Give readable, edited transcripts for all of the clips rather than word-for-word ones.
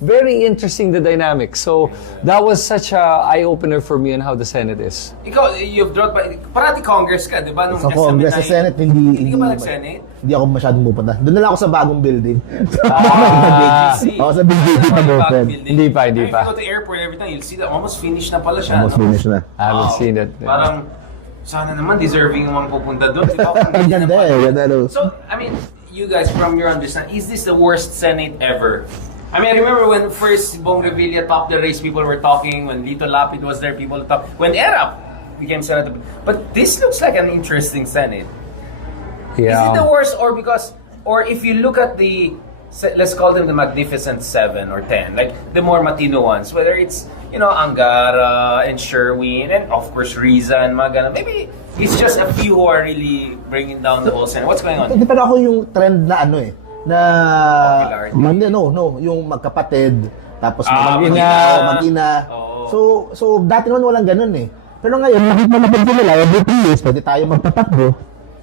Very interesting, the dynamic. So that was such a eye-opener for me on how the Senate is. Ikaw, you've drawn pa, parati Congress ka, di ba? Nung Sa Congress, sa Senate, Hindi ka ba nag-Senate? Hindi ako masyadong pupunta. Doon na lang ako sa bagong building. Ako sa big building na open. Hindi pa. If you go to airport every time, you'll see that almost finished na pala siya. Almost finished na. I haven't seen it. Parang, sana naman deserving yung mga pupunta doon. Di ba? Ang ganda ganda. So, I mean, you guys, from your understanding, is this the worst Senate ever? I mean, I remember when first Bong Revilla topped the race, people were talking. When Lito Lapid was there, people talked. When Erap became senator. But this looks like an interesting Senate. Yeah. Is it the worst, or if you look at the, let's call them the Magnificent 7 or 10, like the more matino ones, whether it's, Angara and Sherwin, and of course Riza and Magana, maybe it's just a few who are really bringing down the whole Senate. What's going on? Hindi pa ako yung trend na na yung magkapatid, tapos mag-ina. Oh. So dati naman walang ganun eh. Pero ngayon, nakita nila, every 3 years, pwede tayo magtatakbo.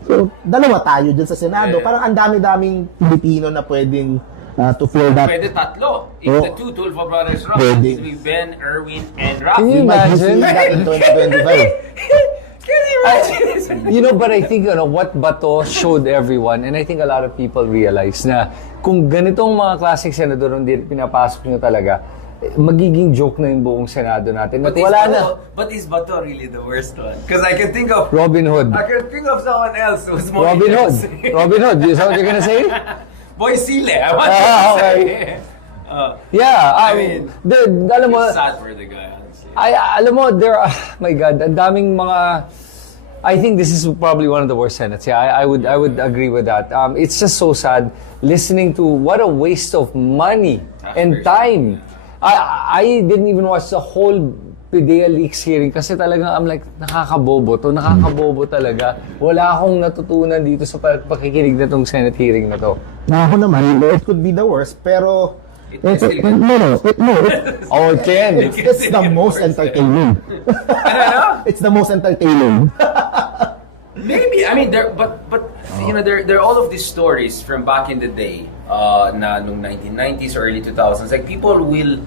So, dalawa tayo dyan sa Senado. Parang ang dami-daming Pilipino na pwedeng to fill that. Pwede tatlo. If the two Tulfo brothers run, Pwede. it will be Ben, Erwin, and Rafi. Can you imagine? That in 2025. But I think what Bato showed everyone, and I think a lot of people realize na kung ganitong mga klaseng senador hindi pinapasok nyo talaga, magiging joke na yung buong Senado natin. At wala na. But is Bato really the worst one? Because I can think of Robin Hood. I can think of someone else who's more Robin Hood. interesting. Robin Hood. Is that what you're gonna say? Boy Sile. I want to say. Yeah. I mean, alam mo, it's sad for the guy, honestly. alam mo, my God, ang daming mga. I think this is probably one of the worst Senates. Yeah, I would agree with that. It's just so sad listening to what a waste of money and time. I didn't even watch the whole PDEA leaks hearing kasi talagang I'm like, nakakabobo talaga. Wala akong natutunan dito sa pakikinig na tong Senate hearing na to. Na ako naman, it could be the worst, pero It can. It's the most entertaining. It's the most entertaining. Maybe, I mean, there are all of these stories from back in the day, na nung 1990s or early 2000s. Like, people will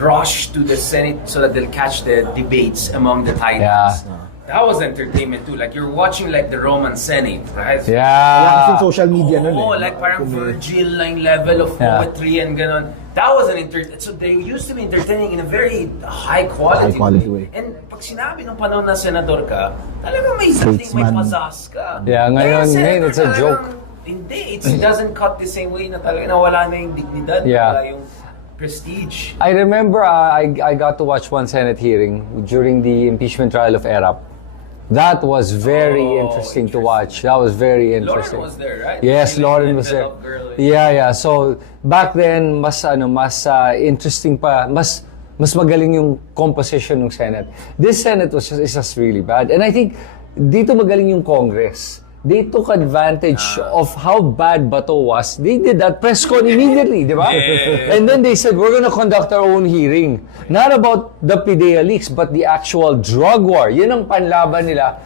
rush to the Senate so that they'll catch the debates among the titans. Yeah. That was entertainment too. Like, you're watching like the Roman Senate, right? Yeah. Wala kasing social media nun eh. Oh, like parang Virgil line level of poetry and ganon. That was so they used to be entertaining in a very high quality way. And pag sinabi ng panahon na senador ka, talagang may something, may pazas ka. Yeah, ngayon it's a joke. Hindi, it doesn't cut the same way na talaga nawala na yung dignidad, wala yung prestige. I remember I got to watch one Senate hearing during the impeachment trial of Erap. That was very interesting to watch. That was very interesting. Lauren was there, right? Yes, Lauren was there. Yeah. So back then, mas interesting pa, mas magaling yung composition ng Senate. This Senate is just really bad. And I think dito magaling yung Congress. They took advantage of how bad Bato was. They did that press con immediately, di ba? Yeah. And then they said, we're gonna conduct our own hearing. Not about the PDEA leaks, but the actual drug war. Yan ang panlaban nila.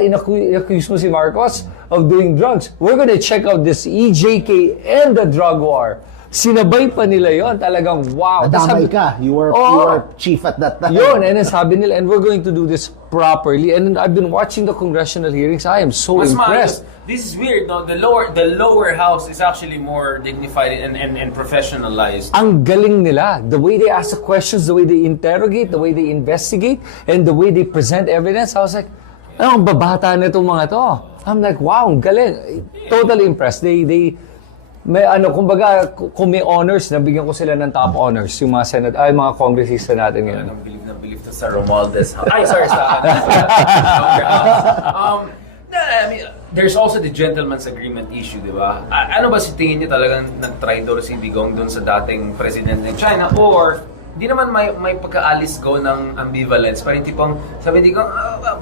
Inaccuse mo si Marcos of doing drugs. We're gonna check out this EJK and the drug war. Sinabay pa nila yon, talagang wow. Nadamay ka. You were chief at that time. Yun, and then sabi nila, and we're going to do this properly. And I've been watching the congressional hearings. I am so impressed. This is weird, no? The lower house is actually more dignified and professionalized. Ang galing nila. The way they ask the questions, the way they interrogate, the way they investigate, and the way they present evidence. I was like, ang babata na itong mga to. I'm like, wow, ang galing. Totally impressed. May kumbaga, kung may honors, nabigyan ko sila ng top honors, yung mga mga kongresista natin ngayon. Believe to sa Romualdez. Ay, sorry, sa I mean, there's also the gentleman's agreement issue, di ba? Ano ba si tingin niyo talagang nag-traitor si Digong doon sa dating president ng China? Or di naman may pagkaalis go ng ambivalence. Parang tipong, sabi ni Digong,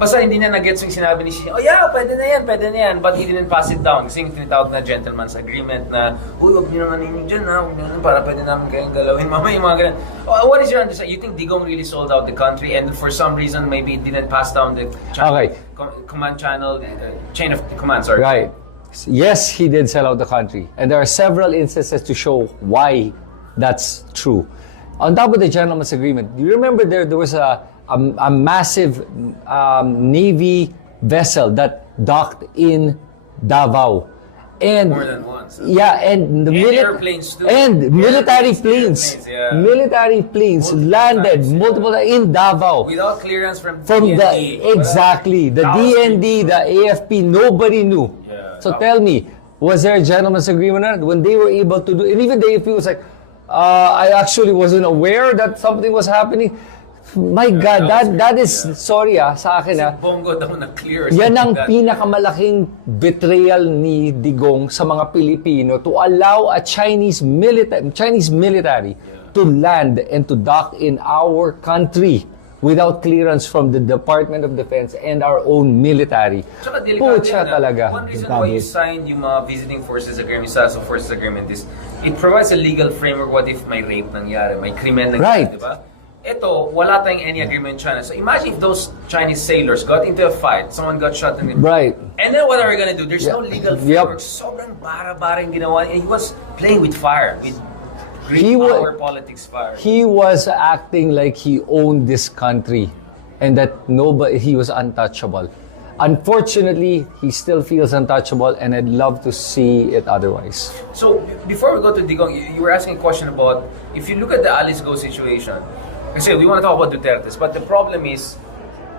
basta hindi niya nag-gets yung sinabi ni Xi, oh yeah, pwede na yan. But he didn't pass it down. Kasi yung tinatawag na gentleman's agreement na, uy, huwag niyo naman ninyo dyan, ha? Huwag niyo naman, para pwede namin kayong galawin. Mamaya yung mga ganun. What is your understanding? You think Digong really sold out the country and for some reason maybe it didn't pass down the command channel, chain of command, sorry. Right. Yes, he did sell out the country. And there are several instances to show why that's true. On top of the gentleman's agreement, do you remember there was a massive Navy vessel that docked in Davao? And More than once. yeah, and the airplanes too. and military Airplanes, planes, yeah. military planes Multiple landed times, yeah. multiple times in Davao. Without clearance from From DND. exactly the That was- DND, the AFP, nobody knew. Yeah, So that- tell me, was there a gentleman's agreement on it? When they were able to do, and even the AFP was like, I actually wasn't aware that something was happening. My God, that is sorry sa akin Bongo daw na-clear. or yan something ang like that. pinakamalaking betrayal ni Digong sa mga Pilipino to allow a Chinese military to land and to dock in our country without clearance from the Department of Defense and our own military. Tsaka delikado Pucha yan, talaga. One reason why you signed yung mga visiting forces agreement, status of forces agreement is it provides a legal framework. What if may rape nangyari, may krimen nangyari, Right. di ba? Ito, wala tayong any agreement in China. So imagine if those Chinese sailors got into a fight, someone got shot in the... Right. And then what are we gonna do? There's no Yeah. legal Yep. framework. Sobrang bara-bara yung ginawa. And he was playing with fire, with great He wa- power politics fire. He was acting like he owned this country and that he was untouchable. Unfortunately, he still feels untouchable and I'd love to see it otherwise. So, before we go to Digong, you were asking a question about, if you look at the Alice Go situation, kasi we want to talk about Duterte's, but the problem is,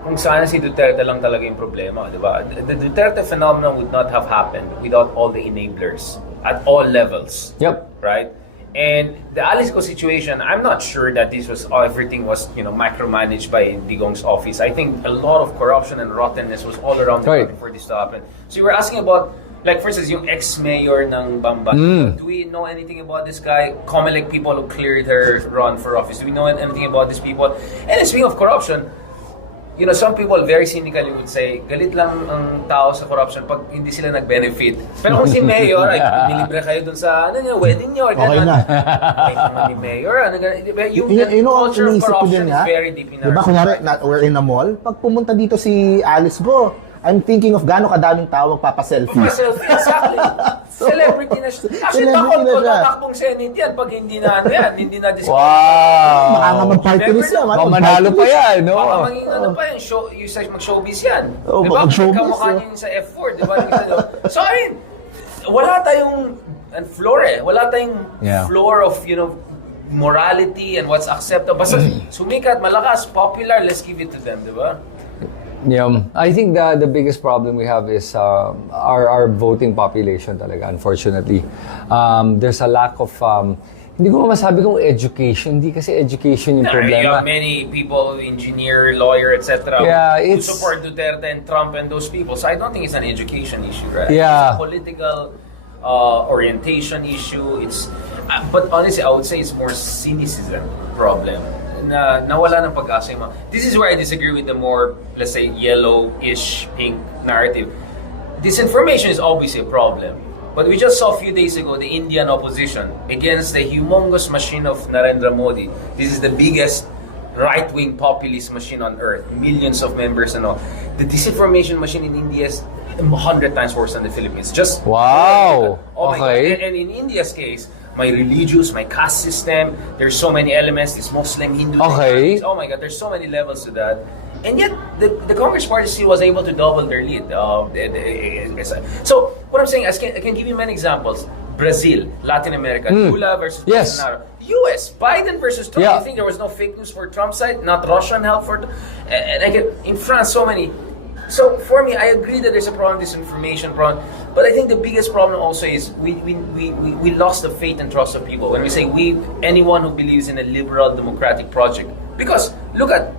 kung sana si Duterte lang talaga yung problema, di ba? The Duterte phenomenon would not have happened without all the enablers at all levels. Yep. Right? And the Alice Go situation, I'm not sure that this was everything was micromanaged by Digong's office. I think a lot of corruption and rottenness was all around the Right. country for this to happen. So you were asking about, like for instance, yung ex-mayor ng Bamban. Do we know anything about this guy? Comelec people who cleared her run for office. Do we know anything about these people? And speaking of corruption, some people very cynically would say, galit lang ang tao sa corruption pag hindi sila nag-benefit. Pero kung si Mayor, ay nilibre kayo dun sa wedding niyo. Okay na. Ay, ni Mayor, yung Ang culture of iniisip ko corruption din is very deep in our diba, kunyari, we're in a mall, pag pumunta dito si Alice Go, I'm thinking of gaano kadaming tao magpapaselfie. selfie, exactly. Celebrity na siya. Actually, Celebrity takot na ko siya. tatakbong Senate yan pag hindi na hindi na disqualify. Wow! Baka nga mag-party list yan. Baka manalo pa yan, no? Baka maging pa yan, mag-showbiz yan. Oh, Diba? mag-showbiz, Kamukha niyo yun sa F4, diba? So, I mean, wala tayong floor wala tayong floor of, morality and what's acceptable. Basta sumikat, malakas, popular, let's give it to them, diba? Yeah, I think the biggest problem we have is our voting population talaga, unfortunately. There's a lack of, hindi ko masabi kung education, hindi kasi education yung You problema. have many people, engineer, lawyer, etc. Yeah, who it's- support Duterte and Trump and those people. So I don't think it's an education issue, right? Yeah. It's a political orientation issue. But honestly, I would say it's more cynicism problem. Na nawala ng pag-asa yung This is where I disagree with the more, let's say, yellowish, pink narrative. Disinformation is obviously a problem. But we just saw a few days ago the Indian opposition against the humongous machine of Narendra Modi. This is the biggest right-wing populist machine on earth. Millions of members and all. The disinformation machine in India is 100 times worse than the Philippines. Just Wow! Oh my Okay. God. And in India's case, my religious, my caste system, there's so many elements, this Muslim, Hindu Okay. thing. Oh my God, there's so many levels to that. And yet, the Congress Party still was able to double their lead. So, what I'm saying, I can give you many examples. Brazil, Latin America, Lula versus Yes. Bolsonaro. US, Biden versus Trump. Yeah. You think there was no fake news for Trump's side? Not Russian help for... And again, in France, so many... So for me, I agree that there's a problem, disinformation problem, but I think the biggest problem also is we lost the faith and trust of people. When we say we, anyone who believes in a liberal democratic project, because look at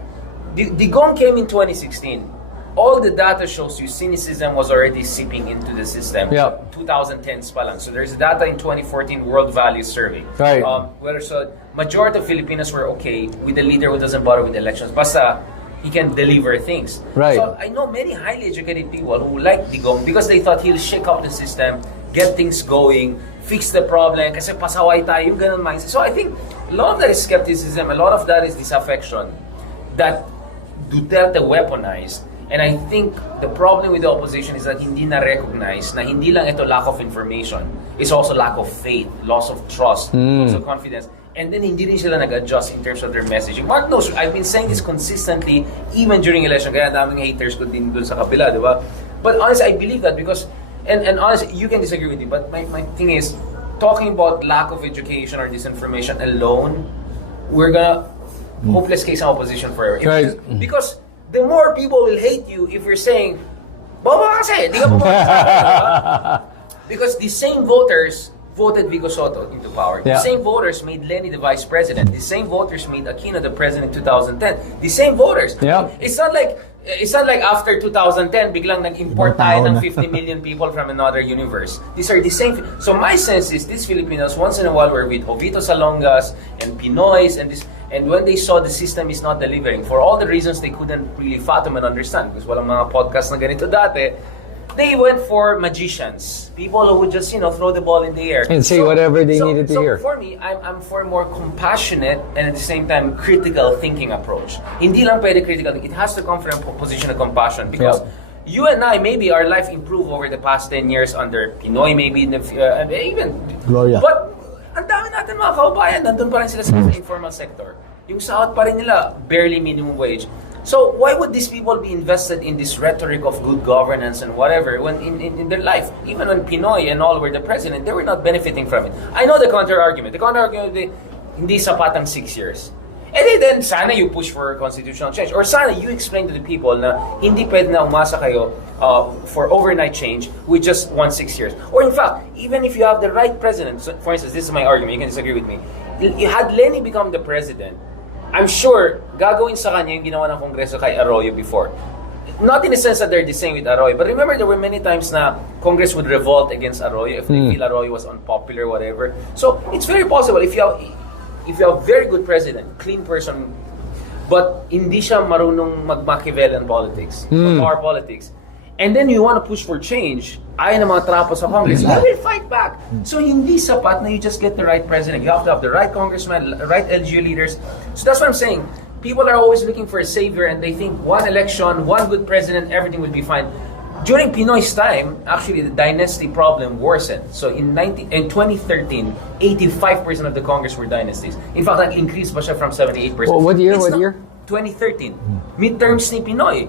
Digong came in 2016. All the data shows you cynicism was already seeping into the system. Yeah. 2010s pa lang. So there's data in 2014 World Values Survey. Right. Where so majority of Filipinos were okay with a leader who doesn't bother with elections. Basta he can deliver things. Right. So I know many highly educated people who like Digong because they thought he'll shake up the system, get things going, fix the problem, kasi pasaway tayo, yung ganun mindset. So I think a lot of that is skepticism, a lot of that is disaffection that Duterte weaponized. And I think the problem with the opposition is that hindi na-recognize na hindi lang ito lack of information, it's also lack of faith, loss of trust, loss of confidence. and then hindi rin sila nag-adjust in terms of their messaging. Mark knows, I've been saying this consistently even during election, kaya daming haters ko din dun sa kapila, di ba? But honestly, I believe that because, and honestly, you can disagree with me, but my thing is, talking about lack of education or disinformation alone, we're gonna hopeless case ang opposition forever. Right. Because the more people will hate you if you're saying, bobo kasi, di ka bobo sa akin, diba? Because the same voters voted Vico Soto into power. Yeah. The same voters made Lenny the vice president. The same voters made Aquino the president in 2010. The same voters. Yeah. It's not like after 2010 biglang nag-import tayo ng 50 million people from another universe. These are the same. So my sense is these Filipinos once in a while were with Jovito Salongas and Pinoys and when they saw the system is not delivering for all the reasons they couldn't really fathom and understand because walang mga podcast na ganito dati, they went for magicians, people who would just throw the ball in the air And say whatever they needed to hear. So for me, I'm for a more compassionate and at the same time critical thinking approach. Hindi lang pwede critical. It has to come from a position of compassion because you and I, maybe our life improved over the past 10 years under Pinoy, maybe even Gloria. But ang dami natin mga kaubayan, nandun pa rin sila sa informal sector. Yung sahod pa rin nila, barely minimum wage. So why would these people be invested in this rhetoric of good governance and whatever when in their life, even when Pinoy and all were the president, they were not benefiting from it? I know the counter-argument. The counter-argument, hindi sapat ang 6 years. And then sana you push for constitutional change. Or sana you explain to the people na hindi pwede na umasa kayo for overnight change with just 6 years. Or in fact, even if you have the right president, so for instance, this is my argument, you can disagree with me. You had Lenny become the president, I'm sure gagawin sa kanya yung ginawa ng Kongreso kay Arroyo before. Not in the sense that they're the same with Arroyo, but remember there were many times na Congress would revolt against Arroyo if they feel Arroyo was unpopular, whatever. So it's very possible if you have very good president, clean person, but hindi siya marunong mag-Machiavellian politics, power politics, and then you want to push for change, ayaw ng mga trapo sa Congress, you will fight back. So hindi sapat na you just get the right president. You have to have the right congressman, right LGU leaders. So that's what I'm saying. People are always looking for a savior and they think one election, one good president, everything will be fine. During Pinoy's time, actually the dynasty problem worsened. So in 2013, 85% of the Congress were dynasties. In fact, nag-increase pa siya from 78%. Well, what year? It's What year? 2013. Midterms ni Pinoy.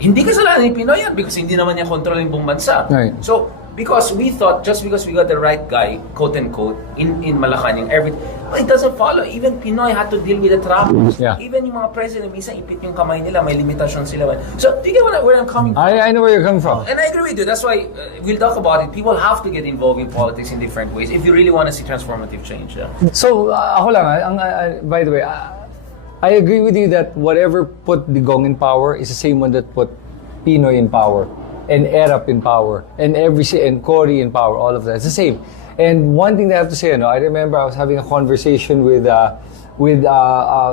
Hindi kasalanan ni Pinoy yan because hindi naman niya control yung buong bansa. Right. So, because we thought, just because we got the right guy, quote unquote, in Malacanang, it doesn't follow. Even Pinoy had to deal with the troubles. Yeah. Even yung mga president, minsan ipit yung kamay nila, may limitasyon sila. So, do you get where I'm coming from? I know where you're coming from. And I agree with you. That's why we'll talk about it. People have to get involved in politics in different ways if you really want to see transformative change. Yeah. So, ako lang, by the way, I agree with you that whatever put Digong in power is the same one that put Pinoy in power, and Erap in power, and Cory in power, all of that. It's the same. And one thing that I have to say, I remember I was having a conversation with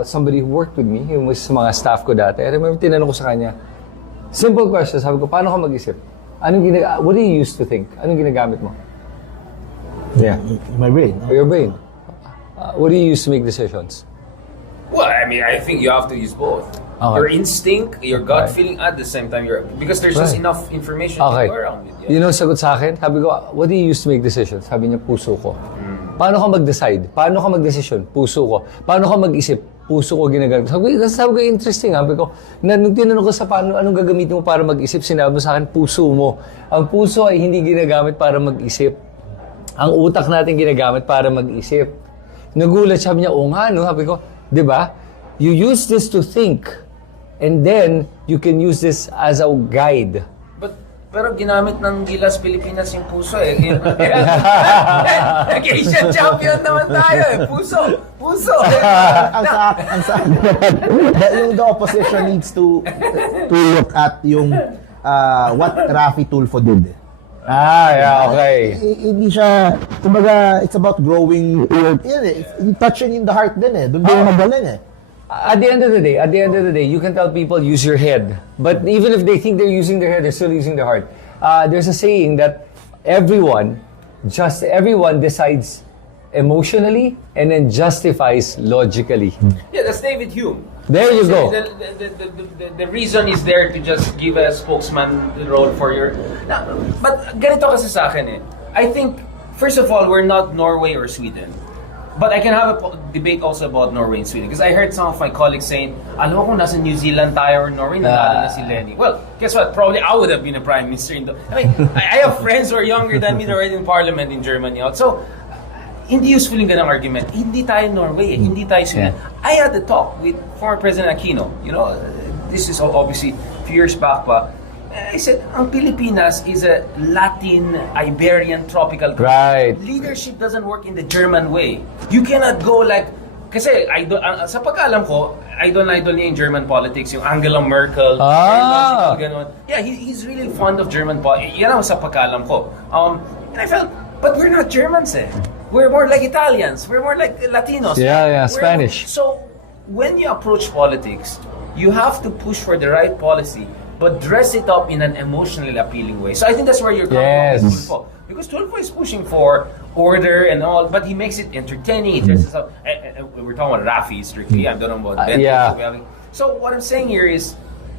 somebody who worked with me, yung was sa mga staff ko dati. I remember tinanong ko sa kanya, simple question, sabi ko, paano ka mag-isip? What do you use to think? Anong ginagamit mo? Yeah, my brain. Your brain. What do you use to make decisions? Well, I mean, I think you have to use both. Okay. Your instinct, your gut feeling at the same time. Because there's just enough information to go around with. Yeah. You know, sagot sa akin, sabi ko, what do you use to make decisions? Sabi niya, puso ko. Paano ka mag-decide? Paano ka mag-decision? Puso ko. Paano ka mag-isip? Puso ko ginagamit. Sabi ko, interesting. Sabi ko, nung tinanong ko sa anong gagamitin mo para mag-isip, sinabi mo sa akin, puso mo. Ang puso ay hindi ginagamit para mag-isip. Ang utak natin ginagamit para mag-isip. Nagulat, sabi niya, oo nga, no? Sabi ko, di ba? You use this to think. And then, you can use this as a guide. Pero ginamit ng Gilas Pilipinas yung puso eh. Asian champion naman tayo eh. Puso. ang sa yung the opposition needs to look at yung what Rafi Tulfo did. Yeah, okay. Hindi siya, kumbaga, it's about growing, touching in the heart din eh. Doon din magaling eh. At the end of the day, you can tell people use your head. But even if they think they're using their head, they're still using their heart. There's a saying that everyone decides emotionally and then justifies logically. Yeah, that's David Hume. There you go. The reason is there to just give a spokesman role for your... But ganito kasi sa akin eh. I think, first of all, we're not Norway or Sweden. But I can have a debate also about Norway and Sweden. Because I heard some of my colleagues saying, alam mo kung nasa New Zealand tayo or Norway, nanalo na si Lenny. Well, guess what? Probably I would have been a prime minister. I have friends who are younger than me that are in parliament in Germany. So, hindi useful yung ganang argument. Hindi tayo Norway, hindi tayo Sweden. Yeah. I had a talk with former President Aquino. This is obviously a few years back pa. I said, ang Pilipinas is a Latin, Iberian, tropical country. Right. Leadership doesn't work in the German way. You cannot go like, kasi sa pagkaalam ko, idol niya in German politics, yung Angela Merkel. Ganon. Yeah, he's really fond of German politics. Yan ang sa pagkaalam ko. And I felt, but we're not Germans eh. We're more like Italians. We're more like Latinos. Yeah, Spanish. So, when you approach politics, you have to push for the right policy, but dress it up in an emotionally appealing way. So I think that's where you're coming from with Tulfo. Because Tulfo is pushing for order and all, but he makes it entertaining. He dresses up. We're talking about Rafi strictly. I'm talking about Ben. Yeah. So what I'm saying here is,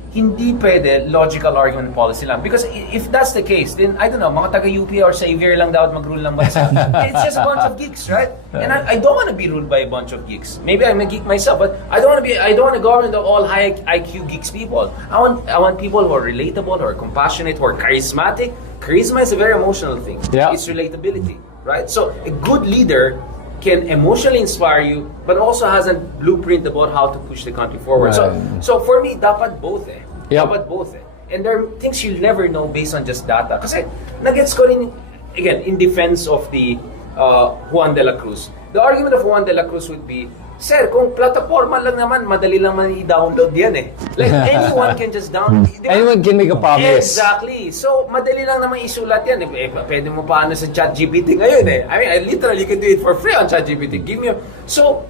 hindi pwede logical argument policy lang. Because if that's the case, then I don't know, mga taga-UP or Xavier lang dapat mag-rule ng bansa. It's just a bunch of geeks, right? And I don't want to be ruled by a bunch of geeks. Maybe I'm a geek myself, but I don't want a government of all high IQ geeks people. I want people who are relatable, who are compassionate, who are charismatic. Charisma is a very emotional thing. Yeah. It's relatability, right? So a good leader can emotionally inspire you, but also has a blueprint about how to push the country forward. Right. So for me, dapat both eh. Yep. Dapat both eh. And there are things you'll never know based on just data. Kasi nagets ko rin, again, in defense of the Juan de la Cruz. The argument of Juan de la Cruz would be, Sir, kung plataforma lang naman, madali lang man i-download yan eh. Like, anyone can just download. Anyone can make a promise. Exactly. So, madali lang naman isulat yan. Pwede mo pa sa ChatGPT ngayon eh. I mean, I literally can do it for free on ChatGPT. So,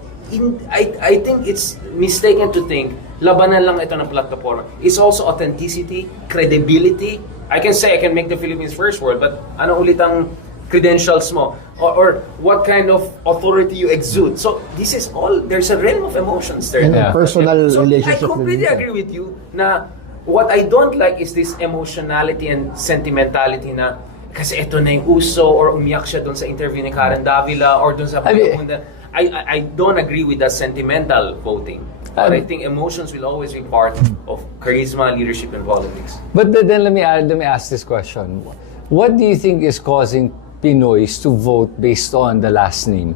I think it's mistaken to think, labanan lang ito ng plataforma. It's also authenticity, credibility. I can say I can make the Philippines first world, but ano ulit ang credentials mo? Or what kind of authority you exude. So this is all, there's a realm of emotions there. And a personal relationship. I completely agree with you na what I don't like is this emotionality and sentimentality na kasi ito na yung uso or umiyak siya doon sa interview ni Karen Davila or doon sa I don't agree with that sentimental voting. But I think emotions will always be part of charisma, leadership, and politics. But then let me ask this question. What do you think is causing Pinoys to vote based on the last name?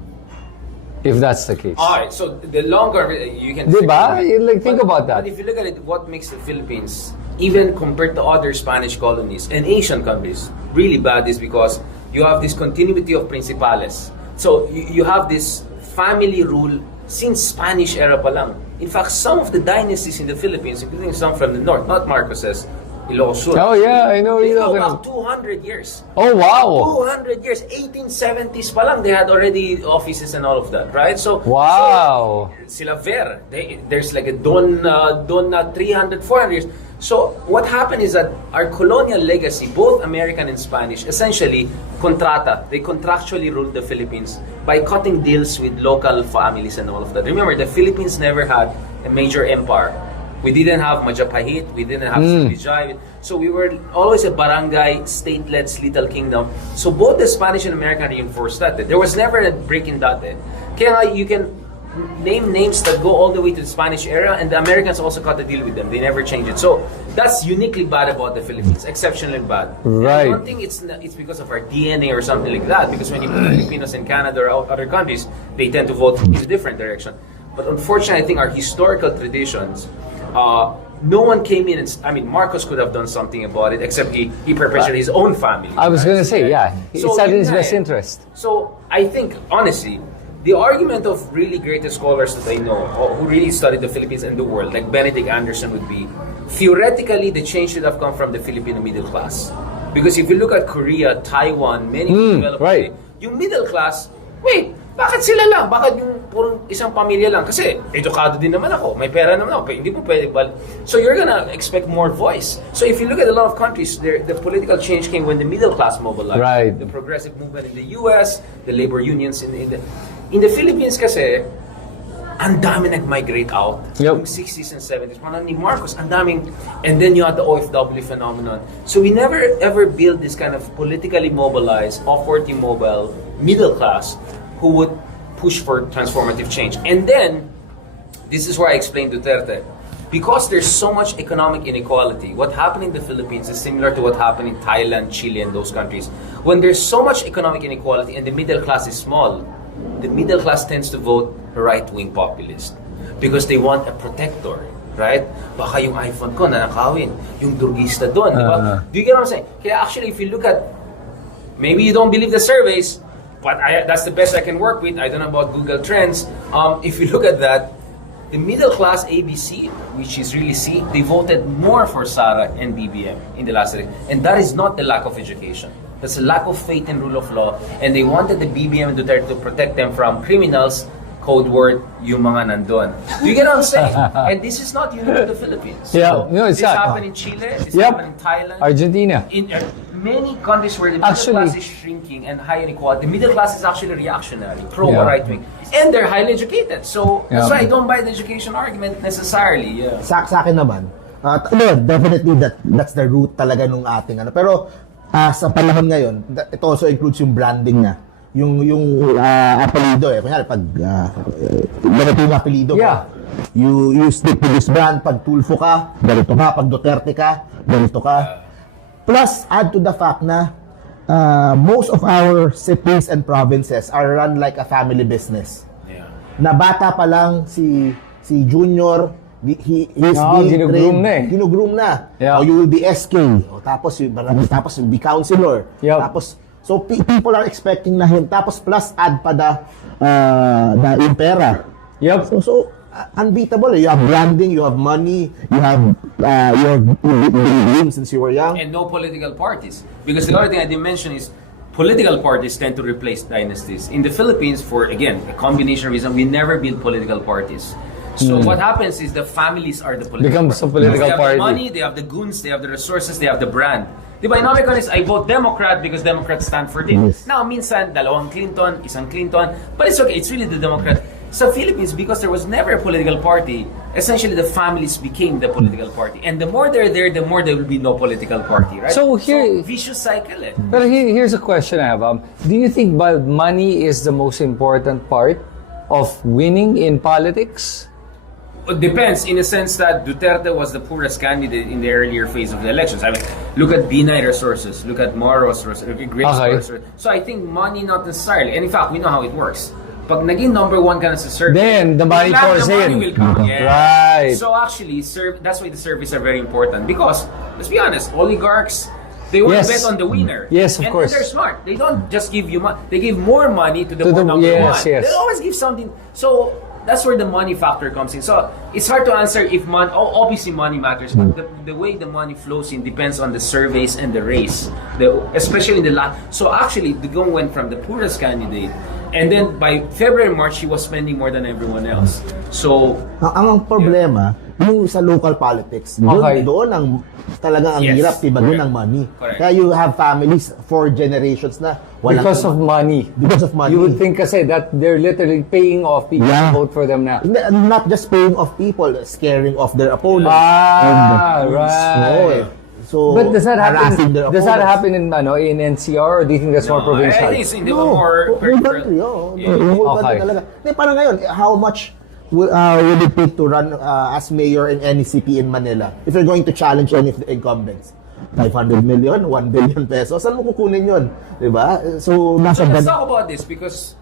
If that's the case. Alright, so the longer you can... Diba? Think about that. But if you look at it, what makes the Philippines, even compared to other Spanish colonies and Asian countries, really bad is because you have this continuity of principales. So you have this family rule since Spanish era pa lang. In fact, some of the dynasties in the Philippines, including some from the north, not Marcoses, Ilocos. Oh yeah, I know. They go back 200 years. Oh wow. 200 years, 1870s pa lang, they had already offices and all of that, right? So wow. So, sila Ver, there's like a Don 300, 400 years. So what happened is that our colonial legacy, both American and Spanish, essentially they contractually ruled the Philippines by cutting deals with local families and all of that. Remember, the Philippines never had a major empire. We didn't have Majapahit, we didn't have Srivijay. So we were always a barangay, state-led little kingdom. So both the Spanish and American reinforced that. There was never a break in that. Kaya you can name names that go all the way to the Spanish era, and the Americans also cut a deal with them. They never changed it. So that's uniquely bad about the Philippines, exceptionally bad. Right. And I don't think it's because of our DNA or something like that, because when you put Filipinos in Canada or other countries, they tend to vote in a different direction. But unfortunately, I think our historical traditions, no one came in and, Marcos could have done something about it, except he perpetuated his own family. I was going to say, yeah, it's not in his best interest. So I think, honestly, the argument of really greatest scholars that I know, who really studied the Philippines and the world, like Benedict Anderson would be, theoretically, the change should have come from the Filipino middle class. Because if you look at Korea, Taiwan, many developed right. yung middle class, wait, bakit sila lang? Bakit yung purong isang pamilya lang? Kasi edukado din naman ako, may pera naman ako, hindi mo pwede So you're gonna expect more voice. So if you look at a lot of countries, the political change came when the middle class mobilized. Right. The progressive movement in the US, the labor unions in the Philippines kasi, ang dami nag-migrate out. Yep. Yung 60s and 70s. Parang ni Marcos, ang daming, and then you had the OFW phenomenon. So we never ever built this kind of politically mobilized, upwardly mobile middle class who would push for transformative change. And then, this is where I explained Duterte. Because there's so much economic inequality, what happened in the Philippines is similar to what happened in Thailand, Chile, and those countries. When there's so much economic inequality and the middle class is small, the middle class tends to vote right-wing populist because they want a protector, right? Baka yung iPhone ko nanakawin, yung durgista doon, di ba? Do you get what I'm saying? Kaya actually, if you look at, maybe you don't believe the surveys, but that's the best I can work with. I don't know about Google Trends. If you look at that, the middle class ABC, which is really C, they voted more for Sara and BBM in the last election. And that is not the lack of education. That's a lack of faith in rule of law. And they wanted the BBM and Duterte to protect them from criminals, code word, yung mga nandun. Do you get what I'm saying? And this is not unique to the Philippines. Yeah, no, it's this not. happened in Chile, this happened in Thailand. Argentina. In many countries where the middle class is shrinking and high inequality, the middle class is actually reactionary, pro-right-wing. And they're highly educated. So, that's why I don't buy the education argument necessarily. Yeah. Sa akin naman, definitely that's the root talaga nung ating ano. Pero sa panahon ngayon, it also includes yung branding na. Yung apelido kunyari pag ganito yung apelido mo, you stick to this brand. Pag Tulfo ka, ganito ka. Pag Duterte ka, ganito ka. Plus, add to the fact na most of our cities and provinces are run like a family business. Yeah. Na bata pa lang si Junior, he's being ginugroom trained. na eh. Ginugroom na. Yeah. O you will be SK. O tapos you'll be counselor. Yep. Tapos, so people are expecting na him. Tapos plus add pa yung pera. Yep. So unbeatable. You have branding, you have money, you have your dream since you were young. And no political parties. Because the other thing I didn't mention is political parties tend to replace dynasties. In the Philippines, for, again, a combination of reasons, we never build political parties. So what happens is the families are the political Becomes a political They have party. the money, they have the goons, they have the resources, they have the brand. Diba, in American is, I vote Democrat because Democrats stand for this. Yes. Now, minsan, dalawang Clinton, isang Clinton, but it's okay, it's really the Democrat. Sa Philippines, because there was never a political party, essentially the families became the political party. And the more they're there, the more there will be no political party, right? So here- vicious cycle eh. But here's a question I have. Do you think money is the most important part of winning in politics? It depends in the sense that Duterte was the poorest candidate in the earlier phase of the elections. I mean, look at Binay resources, look at Moro's resources, look at Grace resources. So I think money not necessarily. And in fact, we know how it works. Pag naging number one ka na sa survey, Then the money pours the money in. will come. Yeah. Right. So actually, that's why the surveys are very important because, let's be honest, oligarchs, they want to bet on the winner. Yes, of course. And they're smart. They don't just give you money. They give more money to the number one. Yes. They always give something. So that's where the money factor comes in. So it's hard to answer if money. Obviously, money matters, but the way the money flows in depends on the surveys and the race. Especially in the last. So actually, the Digong went from the poorest candidate, and then by February, March, he was spending more than everyone else. So Ang problema, yung sa local politics, doon ang talagang ang hirap, diba, doon ang money. Correct. Kaya you have families for generations na walang Because of money. Because of money. You would think kasi that they're literally paying off people to vote for them na. Not just paying off people, scaring off their opponents. Right. So, But does that harassing happen? their Does that opponents. happen in NCR, or do you think that's more provincial? I think it's in the more whole country, whole country Okay. talaga. Parang ngayon, how much will it take to run as mayor in any city in Manila if you're going to challenge any of the incumbents? 500 million, 1 billion pesos. Saan mo kukunin yun? Diba? So, nasa Let's talk about this because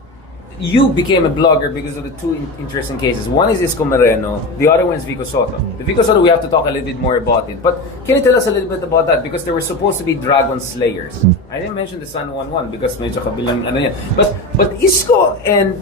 you became a blogger because of the two interesting cases. One is Isko Moreno, the other one is Vico Soto. The Vico Soto, we have to talk a little bit more about it. But can you tell us a little bit about that? Because there were supposed to be dragon slayers. I didn't mention the San Juan one because medyo kabilang ano yan. But Isko and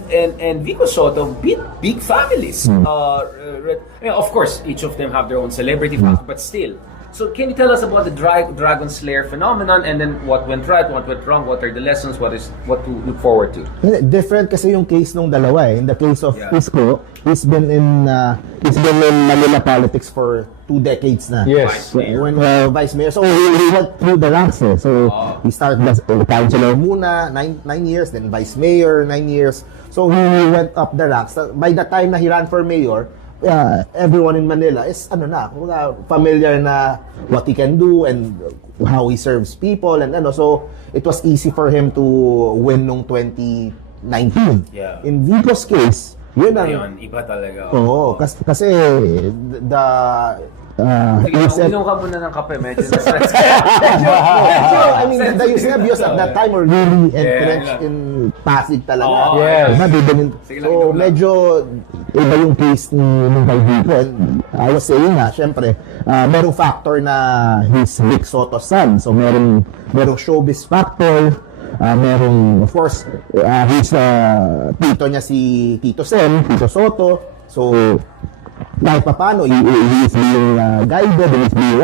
Vico Soto beat big families. Of course, each of them have their own celebrity factor, but still. So can you tell us about the Dragon Slayer phenomenon and then what went right, what went wrong, what are the lessons, what to look forward to? Different kasi yung case nung dalawa eh. In the case of Isko, he's been in Manila politics for 2 decades na. Yes. When vice mayor. So he went through the ranks eh. So he started as councilor muna, 9 years, then vice mayor, 9 years. So he went up the ranks. By the time na he ran for mayor, everyone in Manila is familiar na what he can do and how he serves people and so it was easy for him to win nung 2012 19. Yeah. In Vico's case, yun ang... Ayun, iba talaga. Oo, kasi the... Sige, uminom ka muna ng kape, medyo na-stress. I mean, the Eusebius at that time were really entrenched in Pasig talaga. Oh, yes. So, medyo iba yung case ng kay Vico. And I was saying syempre, merong factor na he's Vic Soto's son. So, merong showbiz factor. Merong, of course, he's tito niya si Tito Sen, Tito Soto. So, kahit pa paano, he is being guided, he is being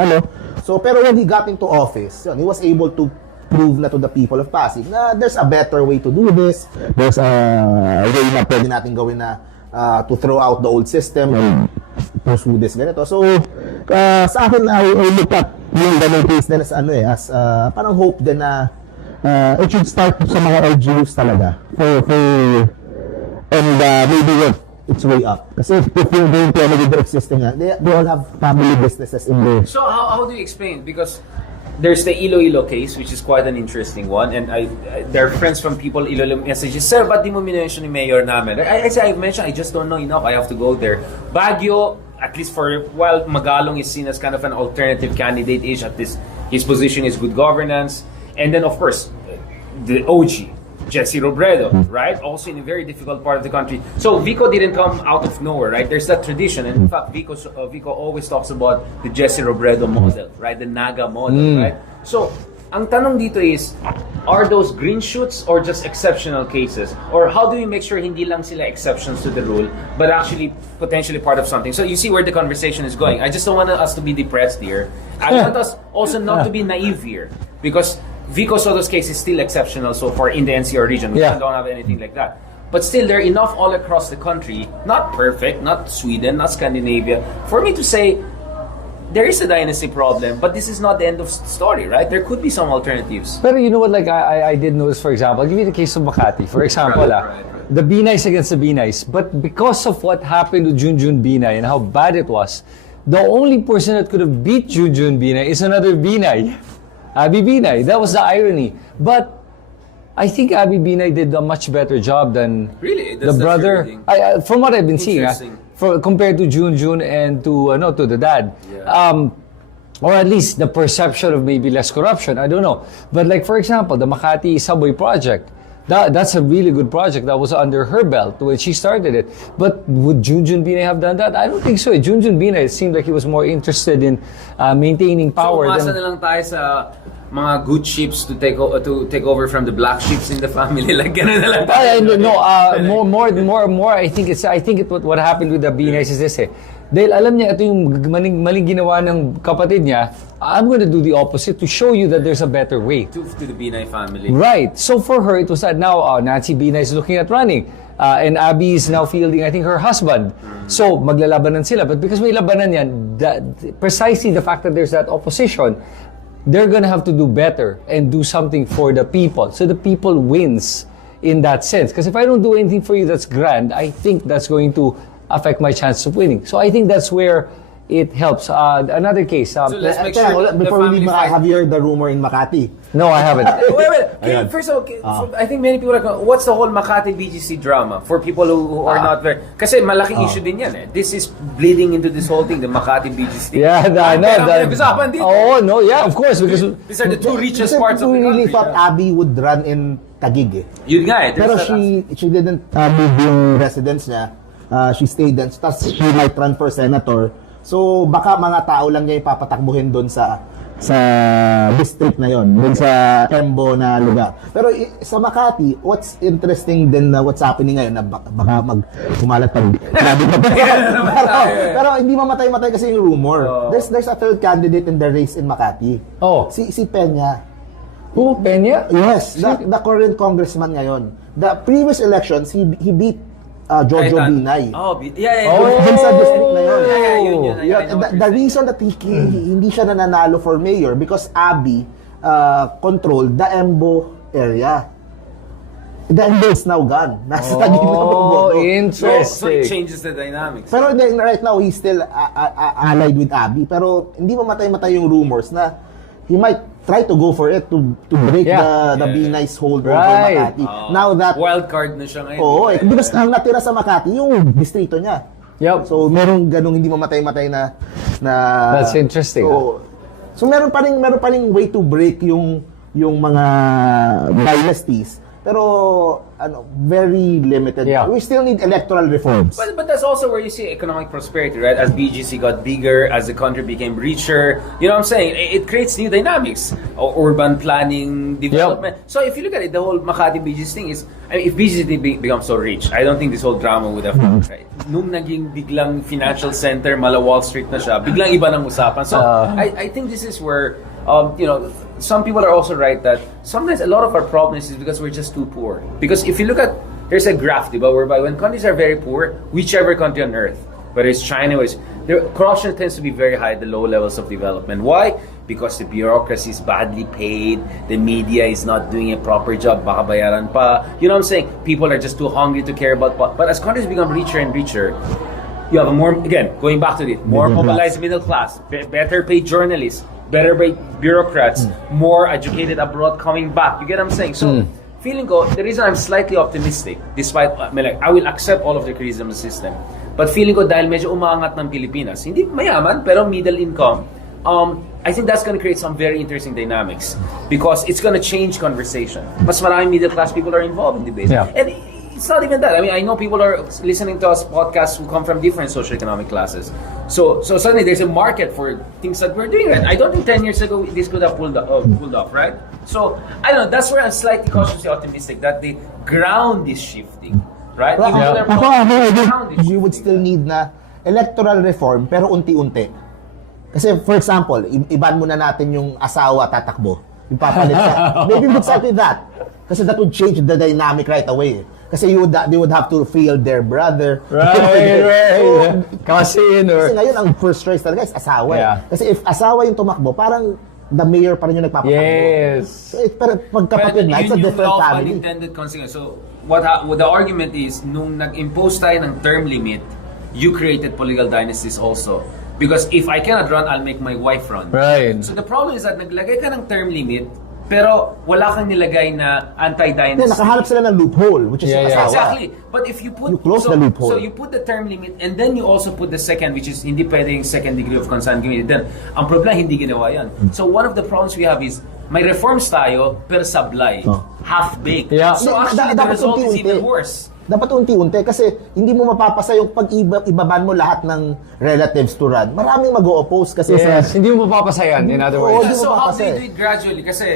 So, pero when he got into office, yun, he was able to prove na to the people of Pasig na there's a better way to do this. There's a way na pwede natin gawin na to throw out the old system and pursue this ganito. So, sa akin, I look at yung ganun case din as parang hope din na it should start sa mga LGUs talaga and maybe work its way up. Kasi if you're going to with the existing, they all have family businesses in there. So how do you explain? Because there's the Iloilo case, which is quite an interesting one, and there are friends from people Iloilo messages, sir, ba't di mo minention ni Mayor namin? I've mentioned, I just don't know enough, I have to go there. Baguio, at least for while Magalong is seen as kind of an alternative candidate, his position is good governance, and then of course, the OG, Jesse Robredo, right? Also in a very difficult part of the country. So Vico didn't come out of nowhere, right? There's that tradition, and in fact, Vico always talks about the Jesse Robredo model, right? The Naga model, right? So, ang tanong dito is, are those green shoots or just exceptional cases? Or how do we make sure hindi lang sila exceptions to the rule, but actually potentially part of something? So you see where the conversation is going. I just don't want us to be depressed here. I want us also not to be naive here, because Vico Soto's case is still exceptional so far in the NCR region. We don't have anything like that. But still, there are enough all across the country, not perfect, not Sweden, not Scandinavia, for me to say there is a dynasty problem, but this is not the end of the story, right? There could be some alternatives. But you know what, like I did notice, for example, I'll give you the case of Makati. For example, Right. the Binays against the Binays. But because of what happened to Junjun Binay and how bad it was, the only person that could have beat Junjun Binay is another Binay. Abby Binay. That was the irony. But I think Abby Binay did a much better job than Really? the brother. From what I've been seeing, Interesting. compared to Junjun and to the dad. Yeah. Or at least the perception of maybe less corruption. I don't know. But like, for example, the Makati subway project. That's a really good project that was under her belt when she started it. But would Junjun Binay have done that? I don't think so. Junjun Binay, it seemed like he was more interested in maintaining power. So umasa na lang tayo sa mga good ships to take over from the black ships in the family. Like ganun na lang tayo. More. I think what happened with the Binays is this Dahil alam niya ito yung maling ginawa ng kapatid niya, I'm going to do the opposite to show you that there's a better way. To the Binay family. Right. So for her, it was that now Nancy Binay is looking at running. And Abby is now fielding, I think, her husband. So maglalabanan sila. But because may labanan yan, precisely the fact that there's that opposition, they're gonna have to do better and do something for the people. So the people wins in that sense. Because if I don't do anything for you that's grand, I think that's going to affect my chances of winning. So I think that's where it helps. Another case. So let's make sure before we leave, have you heard the rumor in Makati? No, I haven't. Wait. First of all, I think many people are going, what's the whole Makati BGC drama for people who are not very... Kasi malaking issue din yan eh. This is bleeding into this whole thing, the Makati BGC. Yeah, I know. Oh, no, yeah, of course. Because these are the two richest parts of the country. We really thought Abby would run in Taguig eh. Yun nga eh. Pero she didn't move yung residence niya. She stayed then. Tapos she might run for senator. So baka mga tao lang niya ipapatakbuhin doon sa district na yon, doon sa Embo na lugar. Pero sa Makati, what's interesting din na what's happening ngayon na baka kumalat pa rin. Pero hindi mamatay-matay kasi yung rumor. There's a third candidate in the race in Makati. Oh. Si Peña. Who? Peña? Yes, the current congressman ngayon. The previous elections, he beat Jojo Binay. Dun sa district na yun. The reason that hindi siya nananalo for mayor because Abby controlled the Embo area. The Embo is now gone. Nasa Taguig na boto. Interesting. So it changes the dynamics. Pero right now, he's still allied with Abby. Pero hindi mamatay-matay yung rumors na he might try to go for it to break the Be Nice hold over Right. Makati. Now that Wild card na siya ngayon. Oo, because ang natira sa Makati yung distrito niya. Yep. So merong ganung hindi mamatay-matay na That's interesting. So meron pa ring way to break yung mga dynasties. Pero very limited. Yeah. We still need electoral reforms. But that's also where you see economic prosperity, right? As BGC got bigger, as the country became richer, you know what I'm saying? It creates new dynamics. Urban planning, development. So if you look at it, the whole Makati BGC thing is, I mean, if BGC becomes so rich, I don't think this whole drama would have happened, right? Nung naging biglang financial center, mala Wall Street na siya, biglang iba ng usapan. So I think this is where, some people are also right that sometimes a lot of our problems is because we're just too poor. Because if you look at, there's a graph, diba, whereby when countries are very poor, whichever country on earth, whether it's China, their corruption tends to be very high at the low levels of development. Why? Because the bureaucracy is badly paid, the media is not doing a proper job, baka bayaran pa. You know what I'm saying? People are just too hungry to care about. But as countries become richer and richer, you have a more, again, going back to it, more mobilized middle class, better paid journalists, better paid bureaucrats, more educated abroad coming back. You get what I'm saying? So, feeling ko, the reason I'm slightly optimistic, despite, I will accept all of the criticism of the system, but feeling ko dahil medyo umaangat ng Pilipinas, hindi mayaman, pero middle income, I think that's going to create some very interesting dynamics because it's going to change conversation. Mas maraming middle class people are involved in debate. Yeah. And it's not even that. I mean, I know people are listening to us podcasts who come from different socioeconomic classes. So suddenly there's a market for things that we're doing. Right? I don't think 10 years ago this could have pulled off, right? So I don't know. That's where I'm slightly cautiously optimistic that the ground is shifting, right? Well, Even though they're ground is we would shifting, still need na electoral reform pero unti-unti. Kasi for example, iban muna natin yung asawa tatakbo. Yung papalit ka. Maybe we would start with that. Kasi that would change the dynamic right away. Kasi they would have to field their brother. Right. Cousin or... Kasi ngayon, ang first choice talaga is asawa. Yeah. Kasi if asawa yung tumakbo, parang the mayor pa rin yung nagpapatakbo. Yes. So, pero pagkapatid na, it's a different family. Unintended consequence. So, what the argument is, nung nag-impose tayo ng term limit, you created political dynasties also. Because if I cannot run, I'll make my wife run. Right. So the problem is that naglagay ka ng term limit, pero wala kang nilagay na anti-dynasty. Then, nakahanap sila ng loophole, which is yung asawa. Exactly. But if you put... You close the loophole. So you put the term limit and then you also put the second, which is hindi pwedeng second degree of consanguinity. Then, ang problema, hindi ginawa yan. So one of the problems we have is, may reforms tayo, pero sablay. Half-baked. Yeah. So actually, the result is even worse. Dapat unti-unti kasi hindi mo mapapasa yung pag ibaban mo lahat ng relatives to run. Maraming mag-o-oppose kasi Yes, hindi mo mapapasayan, in other Oo, words. hindi mo So how do mapapasa you do it gradually? Kasi